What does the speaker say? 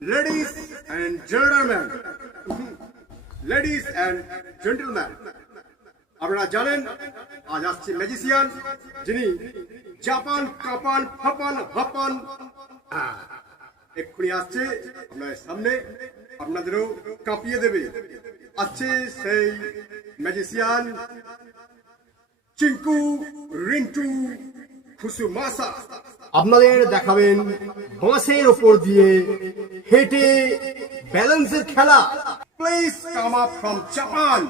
Ladies and gentlemen, ladies and gentlemen, আপনারা জানেন আজ আসছে ম্যাজিশিয়ান যিনি জাপান কাপান ফাপান হাপান এক্ষুনি আসছে আপনাদের সামনে, আপনাদেরও কাঁপিয়ে দেবে। আসছে সেই ম্যাজিশিয়ান চিঙ্কু রিন্টু ফুসুমাসা। আপনাদের দেখাবেন বাঁশের ওপর দিয়ে হেঁটে ব্যালেন্সের খেলা। Please come up from Japan.